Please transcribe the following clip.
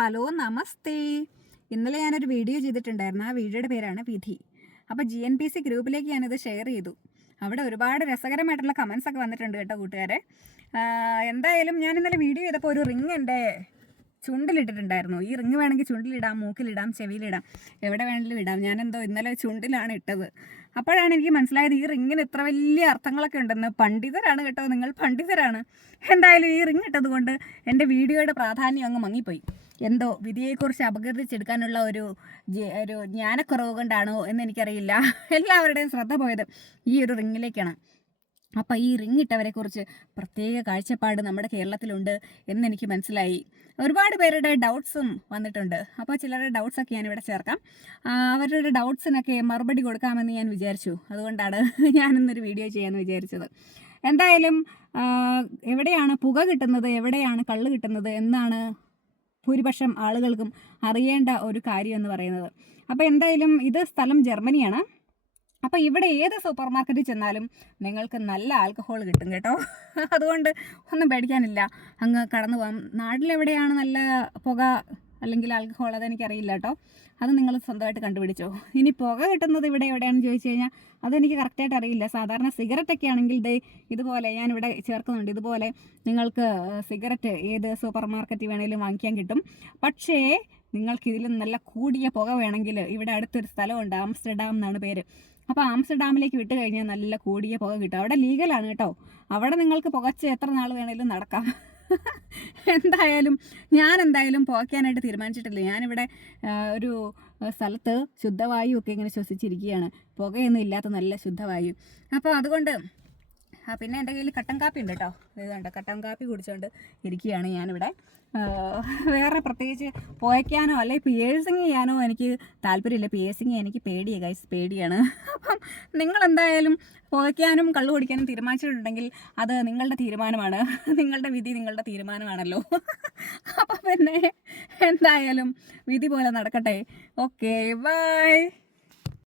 Hello നമസ്തേ. ഇന്നലെ ഞാനൊരു video ചെയ്തിട്ടുണ്ടായിരുന്നു. ആ വീഡിയോയുടെ പേരാണ് വിധി. അപ്പോൾ GNPC ഗ്രൂപ്പിലേക്ക് ഞാനിത് ഷെയർ ചെയ്തു. അവിടെ ഒരുപാട് രസകരമായിട്ടുള്ള കമൻസ് ഒക്കെ വന്നിട്ടുണ്ട് കേട്ടോ കൂട്ടുകാരെ. എന്തായാലും ഞാൻ ഇന്നലെ വീഡിയോ ചെയ്തപ്പോൾ ഒരു റിങ് എൻ്റെ ചുണ്ടിലിട്ടിട്ടുണ്ടായിരുന്നു. ഈ റിങ് വേണമെങ്കിൽ ചുണ്ടിലിടാം, മൂക്കിലിടാം, ചെവിയിലിടാം, എവിടെ വേണമെങ്കിലും ഇടാം. ഞാനെന്തോ ഇന്നലെ ചുണ്ടിലാണ് ഇട്ടത്. അപ്പോഴാണ് എനിക്ക് മനസ്സിലായത് ഈ റിങ്ങിന് ഇത്ര വലിയ അർത്ഥങ്ങളൊക്കെ ഉണ്ടെന്ന്. പണ്ഡിതരാണ് കേട്ടോ, നിങ്ങൾ പണ്ഡിതരാണ്. എന്തായാലും ഈ റിങ് ഇട്ടത് കൊണ്ട് എൻ്റെ വീഡിയോയുടെ പ്രാധാന്യം അങ്ങ് മങ്ങിപ്പോയി. എന്തോ വിധിയെക്കുറിച്ച് അപകീർത്തിച്ചെടുക്കാനുള്ള ഒരു ജ്ഞാനക്കുറവ് കൊണ്ടാണോ എന്നെനിക്കറിയില്ല. എല്ലാവരുടെയും ശ്രദ്ധ പോയത് ഈ ഒരു റിങ്ങിലേക്കാണ്. അപ്പോൾ ഈ റിങ് ഇട്ടവരെക്കുറിച്ച് പ്രത്യേക കാഴ്ചപ്പാട് നമ്മുടെ കേരളത്തിലുണ്ട് എന്നെനിക്ക് മനസ്സിലായി. ഒരുപാട് പേരുടെ ഡൗട്ട്സും വന്നിട്ടുണ്ട്. അപ്പോൾ ചിലരുടെ ഡൗട്ട്സൊക്കെ ഞാനിവിടെ ചേർക്കാം. അവരുടെ ഡൗട്ട്സിനൊക്കെ മറുപടി കൊടുക്കാമെന്ന് ഞാൻ വിചാരിച്ചു. അതുകൊണ്ടാണ് ഞാനിന്നൊരു വീഡിയോ ചെയ്യാമെന്ന് വിചാരിച്ചത്. എന്തായാലും എവിടെയാണ് പുക കിട്ടുന്നത്, എവിടെയാണ് കള്ള് കിട്ടുന്നത് എന്നാണ് ഭൂരിപക്ഷം ആളുകൾക്കും അറിയേണ്ട ഒരു കാര്യം എന്ന് പറയുന്നത്. അപ്പോൾ എന്തായാലും ഇത് സ്ഥലം ജർമ്മനിയാണ്. അപ്പോൾ ഇവിടെ ഏത് സൂപ്പർ മാർക്കറ്റിൽ ചെന്നാലും നിങ്ങൾക്ക് നല്ല ആൽക്കഹോൾ കിട്ടും കേട്ടോ. അതുകൊണ്ട് ഒന്നും പേടിക്കാനില്ല, അങ്ങ് കടന്നു പോകാം. നാട്ടിലെവിടെയാണ് നല്ല പുക അല്ലെങ്കിൽ ആൽക്കഹോൾ അതെനിക്കറിയില്ല കേട്ടോ. അത് നിങ്ങൾ സ്വന്തമായിട്ട് കണ്ടുപിടിച്ചോ. ഇനി പുക കിട്ടുന്നത് ഇവിടെ എവിടെയാണെന്ന് ചോദിച്ചു കഴിഞ്ഞാൽ അതെനിക്ക് കറക്റ്റായിട്ട് അറിയില്ല. സാധാരണ സിഗരറ്റൊക്കെ ആണെങ്കിൽ ഇതുപോലെ ഞാനിവിടെ ചേർക്കുന്നുണ്ട്. ഇതുപോലെ നിങ്ങൾക്ക് സിഗരറ്റ് ഏത് സൂപ്പർ മാർക്കറ്റിൽ വേണമെങ്കിലും വാങ്ങിക്കാൻ കിട്ടും. പക്ഷേ നിങ്ങൾക്ക് ഇതിലും നല്ല കൂടിയ പുക വേണമെങ്കിൽ ഇവിടെ അടുത്തൊരു സ്ഥലമുണ്ട്, ആംസ്റ്റർഡാം എന്നാണ് പേര്. അപ്പോൾ ആംസ്റ്റർഡാമിലേക്ക് വിട്ട് കഴിഞ്ഞാൽ നല്ല കൂടിയ പുക കിട്ടും. അവിടെ ലീഗലാണ് കേട്ടോ. അവിടെ നിങ്ങൾക്ക് പുകച്ച് എത്ര നാൾ വേണമെങ്കിലും നടക്കാം. ഞാൻ പുകയ്ക്കാനായിട്ട് തീരുമാനിച്ചിട്ടില്ല. ഞാനിവിടെ ഒരു സ്ഥലത്ത് ശുദ്ധവായു ഒക്കെ ഇങ്ങനെ ശ്വസിച്ചിരിക്കുകയാണ്. പുകയൊന്നും ഇല്ലാത്ത നല്ല ശുദ്ധവായു. അപ്പോൾ അതുകൊണ്ട് പിന്നെ എൻ്റെ കയ്യിൽ കട്ടൻ കാപ്പി ഉണ്ട് കേട്ടോ. ഇതുണ്ട്, കട്ടൻ കാപ്പി കുടിച്ചുകൊണ്ട് ഇരിക്കുകയാണ് ഞാനിവിടെ. വേറെ പ്രത്യേകിച്ച് പുകയ്ക്കാനോ അല്ലെങ്കിൽ പിയേഴ്സിങ് ചെയ്യാനോ എനിക്ക് താല്പര്യമില്ല. പിയേഴ്സിങ് എനിക്ക് പേടിയാണ് ഗൈസ്, പേടിയാണ്. അപ്പം നിങ്ങളെന്തായാലും പുകയ്ക്കാനും കള്ളു കുടിക്കാനും തീരുമാനിച്ചിട്ടുണ്ടെങ്കിൽ അത് നിങ്ങളുടെ തീരുമാനമാണ്. നിങ്ങളുടെ വിധി നിങ്ങളുടെ തീരുമാനമാണല്ലോ. അപ്പം പിന്നെ എന്തായാലും വിധി പോലെ നടക്കട്ടെ. Okay, by.